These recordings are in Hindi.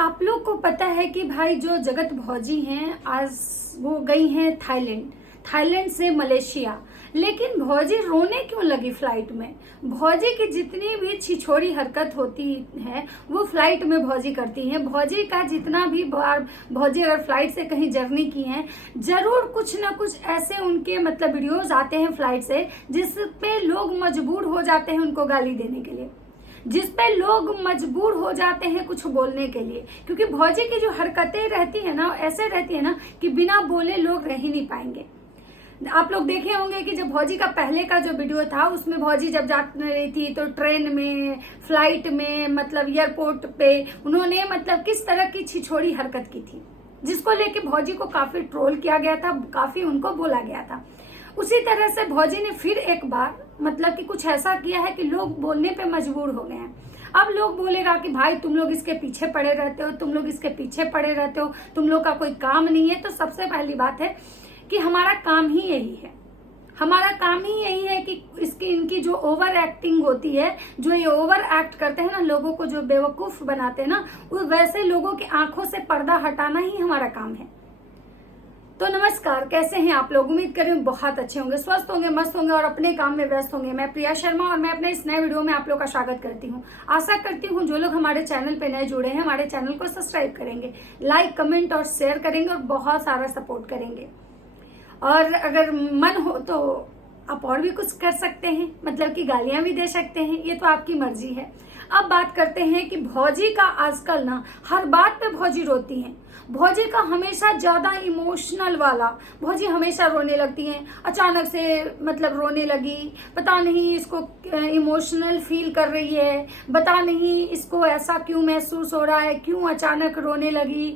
आप लोग को पता है कि भाई जो जगत भौजी हैं आज वो गई हैं थाईलैंड से मलेशिया। लेकिन भौजी रोने क्यों लगी फ्लाइट में? भौजी की जितनी भी छिछोरी हरकत होती है वो फ्लाइट में भौजी करती हैं। भौजी का जितना भी बार भौजी अगर फ्लाइट से कहीं जर्नी की है जरूर कुछ ना कुछ ऐसे उनके मतलब वीडियोस आते हैं फ्लाइट से जिस पे लोग मजबूर हो जाते हैं उनको गाली देने के लिए, जिस पे लोग मजबूर हो जाते हैं कुछ बोलने के लिए। क्योंकि भौजी की जो हरकतें रहती है ना ऐसे रहती है ना कि बिना बोले लोग रह ही नहीं पाएंगे। आप लोग देखे होंगे कि जब भौजी का पहले का जो वीडियो था उसमें भौजी जब जा रही थी तो ट्रेन में, फ्लाइट में, मतलब एयरपोर्ट पे उन्होंने मतलब किस तरह की छिछोरी हरकत की थी जिसको लेके भौजी को काफी ट्रोल किया गया था, काफी उनको बोला गया था। उसी तरह से भौजी ने फिर एक बार मतलब कि कुछ ऐसा किया है कि लोग बोलने पे मजबूर हो गए हैं। अब लोग बोलेगा कि भाई तुम लोग इसके पीछे पड़े रहते हो, तुम लोग इसके पीछे पड़े रहते हो, तुम लोग का कोई काम नहीं है। तो सबसे पहली बात है कि हमारा काम ही यही है, हमारा काम ही यही है कि इनकी जो ओवर एक्टिंग होती है, जो ये ओवर एक्ट करते हैं ना, लोगों को जो बेवकूफ बनाते हैं ना, वो वैसे लोगों की आंखों से पर्दा हटाना ही हमारा काम है। तो नमस्कार, कैसे हैं आप लोग? उम्मीद कर रही हूँ बहुत अच्छे होंगे, स्वस्थ होंगे, मस्त होंगे और अपने काम में व्यस्त होंगे। मैं प्रिया शर्मा और मैं अपने इस नए वीडियो में आप लोग का स्वागत करती हूँ। आशा करती हूँ जो लोग हमारे चैनल पे नए जुड़े हैं हमारे चैनल को सब्सक्राइब करेंगे, लाइक, कमेंट और शेयर करेंगे और बहुत सारा सपोर्ट करेंगे। और अगर मन हो तो आप और भी कुछ कर सकते हैं, मतलब कि गालियां भी दे सकते हैं, ये तो आपकी मर्जी है। अब बात करते हैं कि भौजी का आजकल ना हर बात पे भौजी रोती हैं। भौजी का हमेशा ज्यादा इमोशनल वाला, भौजी हमेशा रोने लगती हैं। अचानक से मतलब रोने लगी, पता नहीं इसको इमोशनल फील कर रही है, पता नहीं इसको ऐसा क्यों महसूस हो रहा है, क्यों अचानक रोने लगी।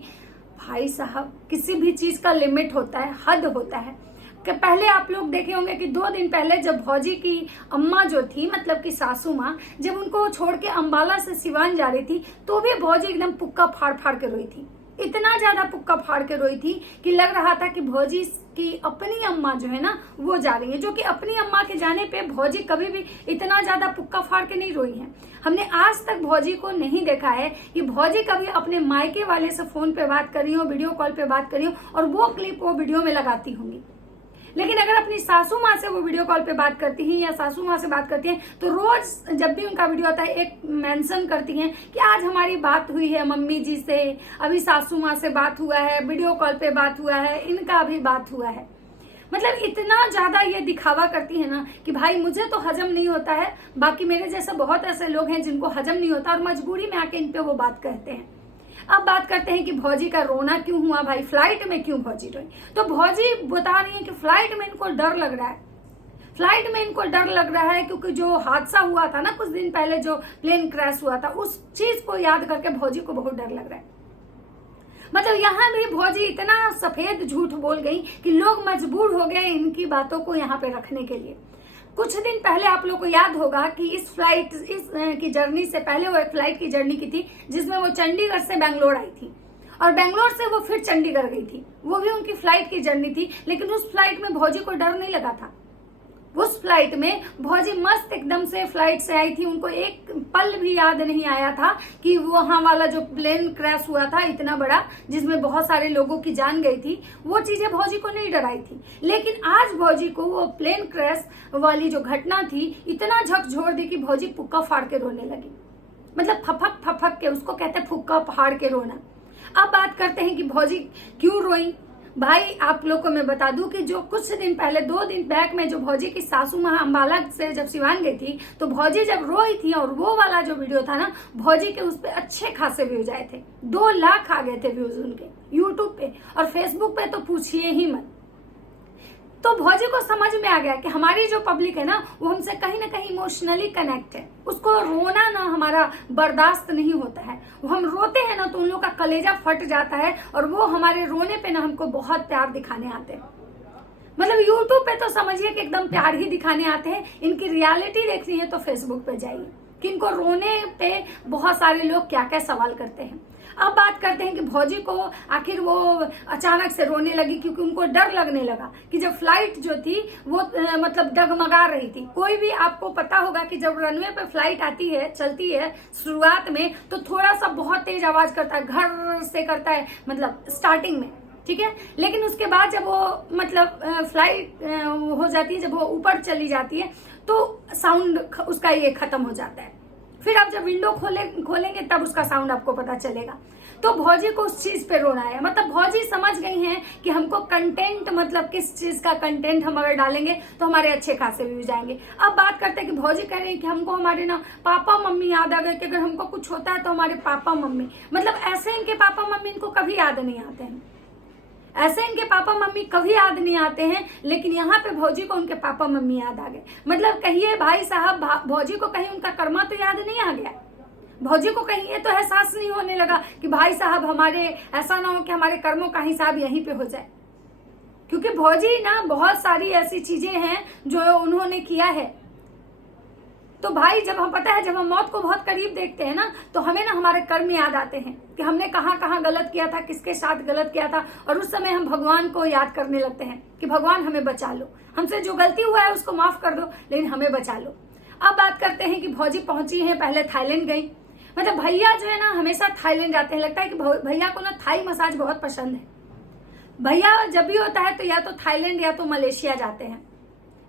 भाई साहब, किसी भी चीज का लिमिट होता है, हद होता है। कि पहले आप लोग देखे होंगे कि 2 दिन पहले जब भौजी की अम्मा जो थी मतलब कि सासू माँ, जब उनको छोड़ के अंबाला से सिवान जा रही थी तो भी भौजी एकदम पुक्का फाड़ फाड़ के रोई थी। इतना ज्यादा पुक्का फाड़ के रोई थी कि लग रहा था कि भौजी की अपनी अम्मा जो है ना वो जा रही है, जो कि अपनी अम्मा के जाने पे भौजी कभी भी इतना ज्यादा पुक्का फाड़ के नहीं रोई है। हमने आज तक भौजी को नहीं देखा है कि भौजी कभी अपने मायके वाले से फोन पे बात करी हो, वीडियो कॉल पे बात करी हो और वो क्लिप वो वीडियो में लगाती होंगी। लेकिन अगर अपनी सासू माँ से वो वीडियो कॉल पे बात करती हैं या सासू माँ से बात करती हैं तो रोज जब भी उनका वीडियो आता है एक मेंशन करती हैं कि आज हमारी बात हुई है मम्मी जी से, अभी सासू माँ से बात हुआ है, वीडियो कॉल पे बात हुआ है, इनका भी बात हुआ है। मतलब इतना ज्यादा ये दिखावा करती है ना कि भाई मुझे तो हजम नहीं होता है, बाकी मेरे जैसे बहुत ऐसे लोग हैं जिनको हजम नहीं होता और मजबूरी में आके इन पे वो बात कहते हैं। अब बात करते हैं कि भौजी का रोना क्यों हुआ। भाई फ्लाइट में क्यों भौजी रोई? तो भौजी बता रही है कि फ्लाइट में इनको डर लग रहा है, फ्लाइट में इनको डर लग रहा है क्योंकि जो हादसा हुआ था ना कुछ दिन पहले, जो प्लेन क्रैश हुआ था, उस चीज को याद करके भौजी को बहुत डर लग रहा है। मतलब यहाँ भी भौजी इतना सफेद झूठ बोल गई कि लोग मजबूर हो गए इनकी बातों को यहाँ पे रखने के लिए। कुछ दिन पहले आप लोग को याद होगा कि इस की जर्नी से पहले वो एक फ्लाइट की जर्नी की थी जिसमें वो चंडीगढ़ से बेंगलोर आई थी और बेंगलोर से वो फिर चंडीगढ़ गई थी। वो भी उनकी फ्लाइट की जर्नी थी, लेकिन उस फ्लाइट में भौजी को डर नहीं लगा था। उस फ्लाइट में भौजी मस्त एकदम से फ्लाइट से आई थी, उनको एक पल भी याद नहीं आया था कि वहां वाला जो प्लेन क्रैश हुआ था इतना बड़ा जिसमें बहुत सारे लोगों की जान गई थी, वो चीजें भौजी को नहीं डराई थी। लेकिन आज भौजी को वो प्लेन क्रैश वाली जो घटना थी इतना झकझोर दी कि भौजी पुक्का फाड़ के रोने लगी। मतलब फफक फफक के, उसको कहते हैं फुक्का फाड़ के रोना। अब बात करते हैं कि भौजी क्यों रोई। भाई आप लोग को मैं बता दूं कि जो कुछ दिन पहले 2 दिन बैक में जो भौजी की सासू माँ अंबाला से जब सिवान गई थी तो भौजी जब रोई थी और वो वाला जो वीडियो था ना, भौजी के उस पे अच्छे खासे व्यूज आए थे, 2 लाख आ गए थे व्यूज उनके यूट्यूब पे और फेसबुक पे तो पूछिए ही मत। तो भौजी को समझ में आ गया कि हमारी जो पब्लिक है ना वो हमसे कहीं ना कहीं इमोशनली कनेक्ट है, उसको रोना ना हमारा बर्दाश्त नहीं होता है। वो हम रोते हैं ना तो उन लोग का कलेजा फट जाता है और वो हमारे रोने पे ना हमको बहुत प्यार दिखाने आते हैं। मतलब यूट्यूब पे तो समझिए कि एकदम प्यार ही दिखाने आते हैं, इनकी रियलिटी देखनी है तो फेसबुक पे जाइए। इनको रोने पे बहुत सारे लोग क्या क्या सवाल करते हैं। अब बात करते हैं कि भौजी को आखिर वो अचानक से रोने लगी क्योंकि उनको डर लगने लगा कि जब फ्लाइट जो थी वो मतलब डगमगा रही थी। कोई भी आपको पता होगा कि जब रनवे पे फ्लाइट आती है, चलती है शुरुआत में, तो थोड़ा सा बहुत तेज आवाज करता है, घर से करता है, मतलब स्टार्टिंग में, ठीक है। लेकिन उसके बाद जब वो मतलब फ्लाइट हो जाती है, जब वो ऊपर चली जाती है, तो साउंड उसका ये खत्म हो जाता है। फिर आप जब विंडो खोलेंगे तब उसका साउंड आपको पता चलेगा। तो भौजी को उस चीज पे रोना है, मतलब भौजी समझ गई हैं कि हमको कंटेंट, मतलब किस चीज का कंटेंट हम अगर डालेंगे तो हमारे अच्छे खासे व्यूज आएंगे। अब बात करते हैं कि भौजी कह रही है कि हमको हमारे ना पापा मम्मी याद आ गए कि अगर हमको कुछ होता है तो हमारे पापा मम्मी, मतलब ऐसे इनके पापा मम्मी इनको कभी याद नहीं आते हैं, ऐसे इनके पापा मम्मी कभी याद नहीं आते हैं, लेकिन यहाँ पे भौजी को उनके पापा मम्मी याद आ गए। मतलब कहिए भाई साहब, भौजी को कहीं उनका कर्मा तो याद नहीं आ गया, भौजी को कहीं ये तो एहसास नहीं होने लगा कि भाई साहब हमारे, ऐसा ना हो कि हमारे कर्मों का हिसाब यहीं पे हो जाए। क्योंकि भौजी ना बहुत सारी ऐसी चीजें हैं जो उन्होंने किया है। तो भाई जब हम, पता है, जब हम मौत को बहुत करीब देखते हैं ना, तो हमें ना हमारे कर्म याद आते हैं कि हमने कहाँ कहाँ गलत किया था, किसके साथ गलत किया था, और उस समय हम भगवान को याद करने लगते हैं कि भगवान हमें बचा लो, हमसे जो गलती हुआ है उसको माफ कर दो, लेकिन हमें बचा लो। अब बात करते हैं कि भौजी पहुंची है, पहले थाईलैंड गई। मतलब भैया जो है ना हमेशा थाईलैंड जाते हैं, लगता है कि भैया को ना थाई मसाज बहुत पसंद है। भैया जब भी होता है तो या तो थाईलैंड या तो मलेशिया जाते हैं।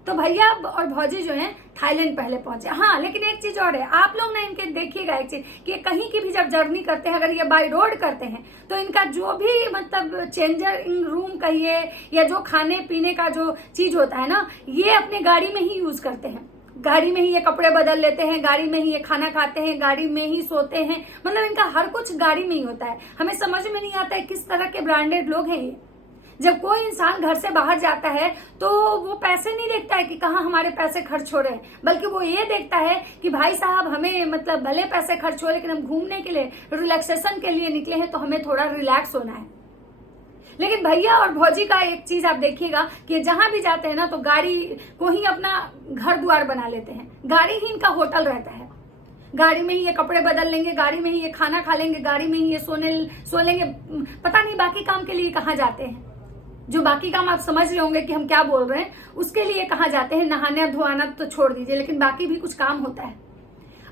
तो भैया और भौजी जो है थाईलैंड पहले पहुंचे। हाँ, लेकिन एक चीज और है, आप लोग ना इनके देखिएगा एक चीज कि कहीं की भी जब जर्नी करते हैं, अगर ये बाय रोड करते हैं, तो इनका जो भी मतलब चेंजर इन रूम कहिए या जो खाने पीने का जो चीज होता है ना, ये अपने गाड़ी में ही यूज करते हैं। गाड़ी में ही ये कपड़े बदल लेते हैं, गाड़ी में ही ये खाना खाते हैं, गाड़ी में ही सोते हैं, मतलब इनका हर कुछ गाड़ी में ही होता है। हमें समझ में नहीं आता है किस तरह के ब्रांडेड लोग हैं ये। जब कोई इंसान घर से बाहर जाता है तो वो पैसे नहीं देखता है कि कहाँ हमारे पैसे खर्च हो रहे हैं, बल्कि वो ये देखता है कि भाई साहब हमें मतलब भले पैसे खर्च हो, लेकिन हम घूमने के लिए, रिलैक्सेशन के लिए निकले हैं, तो हमें थोड़ा रिलैक्स होना है। लेकिन भैया और भौजी का एक चीज आप देखिएगा कि जहां भी जाते हैं ना तो गाड़ी को ही अपना घर द्वार बना लेते हैं, गाड़ी ही इनका होटल रहता है। गाड़ी में ही ये कपड़े बदल लेंगे, गाड़ी में ही ये खाना खा लेंगे, गाड़ी में ही ये सो लेंगे। पता नहीं बाकी काम के लिए कहाँ जाते हैं, जो बाकी काम आप समझ रहे होंगे कि हम क्या बोल रहे हैं, उसके लिए कहाँ जाते हैं। नहाना धोआना तो छोड़ दीजिए, लेकिन बाकी भी कुछ काम होता है।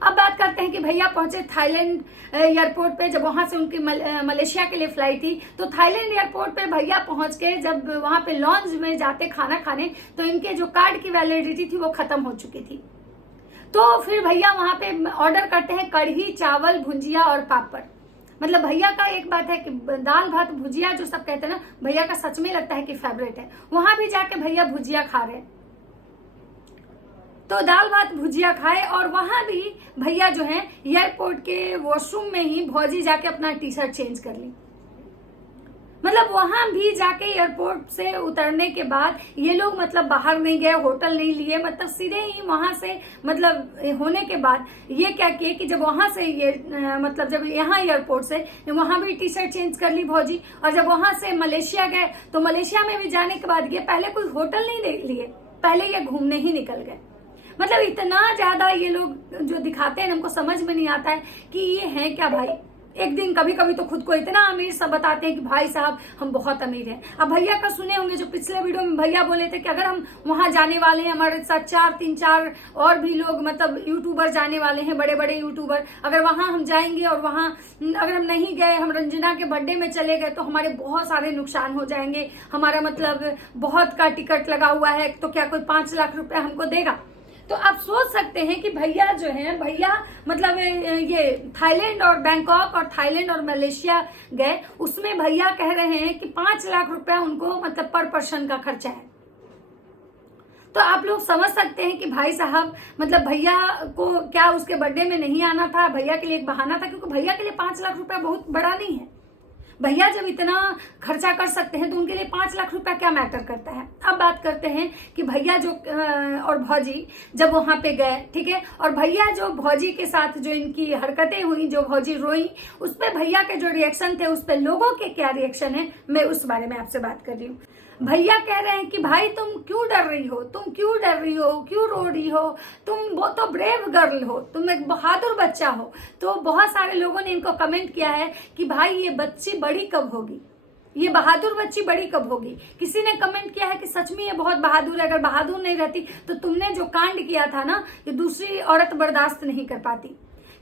अब बात करते हैं कि भैया पहुंचे थाईलैंड एयरपोर्ट पे, जब वहां से उनकी मलेशिया के लिए फ्लाइट थी, तो थाईलैंड एयरपोर्ट पे भैया पहुंच के जब वहां पे लॉन्च में जाते खाना खाने, तो इनके जो कार्ड की वैलिडिटी थी वो खत्म हो चुकी थी। तो फिर भैया वहां पे ऑर्डर करते हैं कढ़ी, चावल, भुंजिया और पापड़। मतलब भैया का एक बात है कि दाल भात भुजिया जो सब कहते हैं ना, भैया का सच में लगता है कि फेवरेट है। वहां भी जाके भैया भुजिया खा रहे, तो दाल भात भुजिया खाए, और वहां भी भैया जो है एयरपोर्ट के वॉशरूम में ही भौजी जाके अपना टी शर्ट चेंज कर ली। मतलब वहां भी जाके एयरपोर्ट से उतरने के बाद ये लोग मतलब बाहर नहीं गए, होटल नहीं लिए, मतलब सीधे ही वहां से मतलब होने के बाद ये क्या किए कि जब वहां से ये मतलब जब यहाँ एयरपोर्ट से वहां भी टी शर्ट चेंज कर ली भौजी, और जब वहां से मलेशिया गए तो मलेशिया में भी जाने के बाद ये पहले कोई होटल नहीं देख लिए, पहले ये घूमने ही निकल गए। मतलब इतना ज्यादा ये लोग जो दिखाते हैं, हमको समझ में नहीं आता है कि ये है क्या भाई। एक दिन कभी कभी तो खुद को इतना अमीर सब बताते हैं कि भाई साहब हम बहुत अमीर हैं। अब भैया का सुने होंगे जो पिछले वीडियो में भैया बोले थे कि अगर हम वहां जाने वाले हैं, हमारे साथ 3-4 और भी लोग मतलब यूट्यूबर जाने वाले हैं, बड़े बड़े यूट्यूबर, अगर वहां हम जाएंगे और वहां अगर हम नहीं गए, हम रंजना के बर्थडे में चले गए, तो हमारे बहुत सारे नुकसान हो जाएंगे। हमारा मतलब बहुत का टिकट लगा हुआ है, तो क्या कोई 5 लाख रुपया हमको देगा? तो आप सोच सकते हैं कि भैया जो है, भैया मतलब ये थाईलैंड और बैंकॉक और थाईलैंड और मलेशिया गए, उसमें भैया कह रहे हैं कि 5 लाख रुपया उनको मतलब पर पर्सन का खर्चा है। तो आप लोग समझ सकते हैं कि भाई साहब मतलब भैया को क्या उसके बर्थडे में नहीं आना था, भैया के लिए एक बहाना था, क्योंकि भैया के लिए 5 लाख रुपया बहुत बड़ा नहीं है। भैया जब इतना खर्चा कर सकते हैं तो उनके लिए 5 लाख रुपया क्या मैटर करता है। अब बात करते हैं कि भैया जो और भौजी जब वहां पे गए, ठीक है, और भैया जो भौजी के साथ जो इनकी हरकतें हुई, जो भौजी रोई, उस पर भैया के जो रिएक्शन थे, उस पर लोगों के क्या रिएक्शन है, मैं उस बारे में आपसे बात कर रही हूँ। भैया कह रहे हैं कि भाई तुम क्यों डर रही हो, तुम क्यों डर रही हो, क्यों रो रही हो, तुम वो तो ब्रेव गर्ल हो, तुम एक बहादुर बच्चा हो। तो बहुत सारे लोगों ने इनको कमेंट किया है कि भाई ये बच्ची बड़ी कब होगी, ये बहादुर बच्ची बड़ी कब होगी। किसी ने कमेंट किया है कि सच में ये बहुत बहादुर है, अगर बहादुर नहीं रहती तो तुमने जो कांड किया था ना, ये दूसरी औरत बर्दाश्त नहीं कर पाती।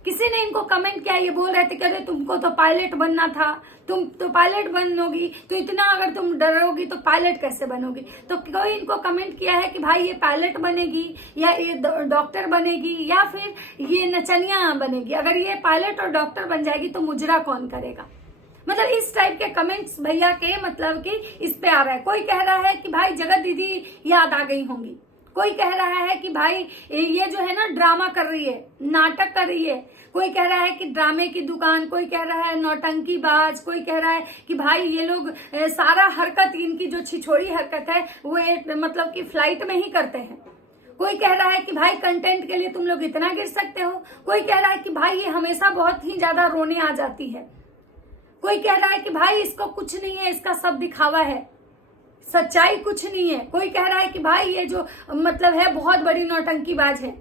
किसी ने इनको कमेंट किया, ये बोल रहे थे कि अरे तुमको तो पायलट बनना था, तुम तो पायलट बनोगी, तो इतना अगर तुम डरोगी तो पायलट कैसे बनोगी। तो कोई इनको कमेंट किया है कि भाई ये पायलट बनेगी या ये डॉक्टर बनेगी या फिर ये नचनिया बनेगी, अगर ये पायलट और डॉक्टर बन जाएगी तो मुजरा कौन करेगा। मतलब इस टाइप के कमेंट्स भैया के मतलब कि इस पे आ रहा है। कोई कह रहा है कि भाई जगत दीदी याद आ गई होंगी, कोई कह रहा है कि भाई ये जो है ना ड्रामा कर रही है, नाटक कर रही है, कोई कह रहा है कि ड्रामे की दुकान, कोई कह रहा है नौटंकीबाज, कोई कह रहा है कि भाई ये लोग सारा हरकत, इनकी जो छिछोड़ी हरकत है वो एक मतलब कि फ्लाइट में ही करते हैं। कोई कह रहा है कि भाई कंटेंट के लिए तुम लोग इतना गिर सकते हो। कोई कह रहा है कि भाई ये हमेशा बहुत ही ज्यादा रोने आ जाती है। कोई कह रहा है कि भाई इसको कुछ नहीं है, इसका सब दिखावा है, सच्चाई कुछ नहीं है। कोई कह रहा है कि भाई ये जो मतलब है बहुत बड़ी नौटंकीबाज है।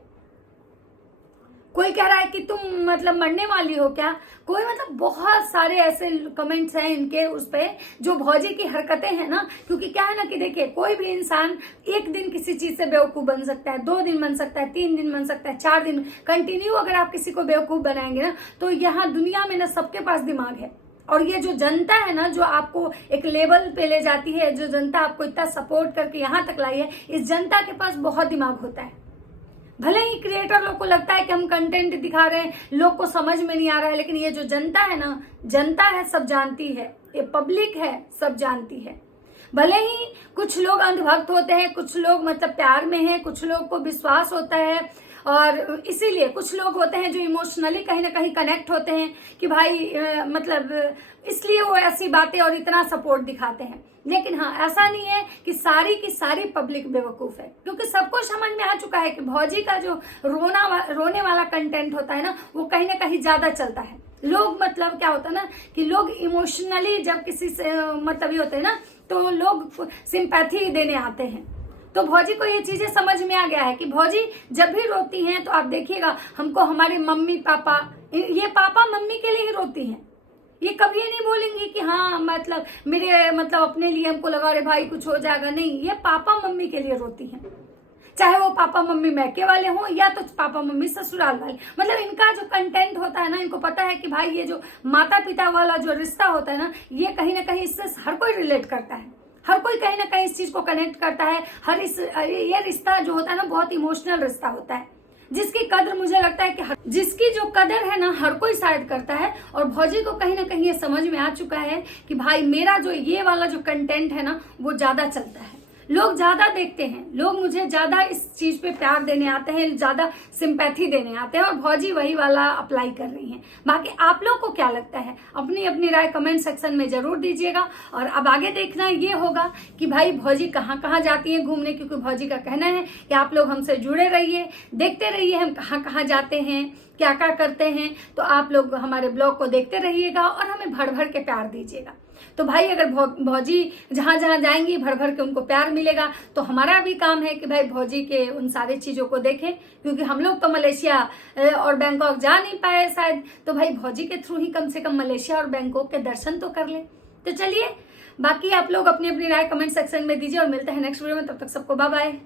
कोई कह रहा है कि तुम मतलब मरने वाली हो क्या। कोई मतलब बहुत सारे ऐसे कमेंट्स हैं इनके उस पे, जो भौजी की हरकतें हैं ना। क्योंकि क्या है ना कि देखिए, कोई भी इंसान एक दिन किसी चीज से बेवकूफ बन सकता है, 2 दिन बन सकता है, 3 दिन बन सकता है, 4 दिन कंटिन्यू अगर आप किसी को बेवकूफ बनाएंगे ना, तो यहाँ दुनिया में ना सबके पास दिमाग है। और ये जो जनता है ना, जो आपको एक लेवल पे ले जाती है, जो जनता आपको इतना सपोर्ट करके यहाँ तक लाई है, इस जनता के पास बहुत दिमाग होता है। भले ही क्रिएटर लोग को लगता है कि हम कंटेंट दिखा रहे हैं, लोग को समझ में नहीं आ रहा है, लेकिन ये जो जनता है ना, जनता है सब जानती है, ये पब्लिक है सब जानती है। भले ही कुछ लोग अंधभक्त होते हैं, कुछ लोग मतलब प्यार में हैं, कुछ लोग को विश्वास होता है, और इसीलिए कुछ लोग होते हैं जो इमोशनली कहीं ना कहीं कनेक्ट होते हैं कि भाई मतलब इसलिए वो ऐसी बातें और इतना सपोर्ट दिखाते हैं। लेकिन हाँ, ऐसा नहीं है कि सारी की सारी पब्लिक बेवकूफ है, क्योंकि सबको समझ में आ चुका है कि भौजी का जो रोने वाला कंटेंट होता है ना, वो कहीं ना कहीं ज्यादा चलता है। लोग मतलब क्या होता है ना कि लोग इमोशनली जब किसी से मतलब ये होते हैं ना, तो लोग सिंपैथी देने आते हैं। तो भौजी को ये चीजें समझ में आ गया है कि भौजी जब भी रोती हैं तो आप देखिएगा, हमको हमारे मम्मी पापा, ये पापा मम्मी के लिए ही रोती हैं। ये कभी ये नहीं बोलेंगी कि हाँ मतलब मेरे मतलब अपने लिए हमको लगा अरे भाई कुछ हो जाएगा, नहीं, ये पापा मम्मी के लिए रोती हैं। चाहे वो पापा मम्मी मैके वाले हों या तो पापा मम्मी ससुराल वाले। मतलब इनका जो कंटेंट होता है ना, इनको पता है कि भाई ये जो माता पिता वाला जो रिश्ता होता है ना, ये कहीं ना कहीं इससे हर कोई रिलेट करता है, हर कोई कहीं ना कहीं इस चीज को कनेक्ट करता है। ये रिश्ता जो होता है ना, बहुत इमोशनल रिश्ता होता है, जिसकी कदर मुझे लगता है कि जिसकी जो कदर है ना, हर कोई शायद करता है। और भौजी को कहीं ना कहीं ये समझ में आ चुका है कि भाई मेरा जो ये वाला जो कंटेंट है ना, वो ज्यादा चलता है, लोग ज्यादा देखते हैं, लोग मुझे ज्यादा इस चीज पे प्यार देने आते हैं, ज्यादा सिंपैथी देने आते हैं, और भौजी वही वाला अप्लाई कर रही हैं। बाकी आप लोग को क्या लगता है, अपनी अपनी राय कमेंट सेक्शन में जरूर दीजिएगा। और अब आगे देखना ये होगा कि भाई भौजी कहाँ कहाँ जाती हैं घूमने, क्योंकि भौजी का कहना है कि आप लोग हमसे जुड़े रहिए, देखते रहिए हम कहाँ कहाँ जाते हैं, क्या क्या करते हैं। तो आप लोग हमारे ब्लॉग को देखते रहिएगा और हमें भर भर के प्यार दीजिएगा। तो भाई अगर भौजी जहां जहां जाएंगी भर भर के उनको प्यार मिलेगा, तो हमारा भी काम है कि भाई भौजी के उन सारी चीजों को देखें, क्योंकि हम लोग तो मलेशिया और बैंकॉक जा नहीं पाए शायद, तो भाई भौजी के थ्रू ही कम से कम मलेशिया और बैंकॉक के दर्शन तो कर ले। तो चलिए, बाकी आप लोग अपनी अपनी राय कमेंट सेक्शन में दीजिए और मिलते हैं नेक्स्ट वीडियो में। तब तक सबको बाय बाय।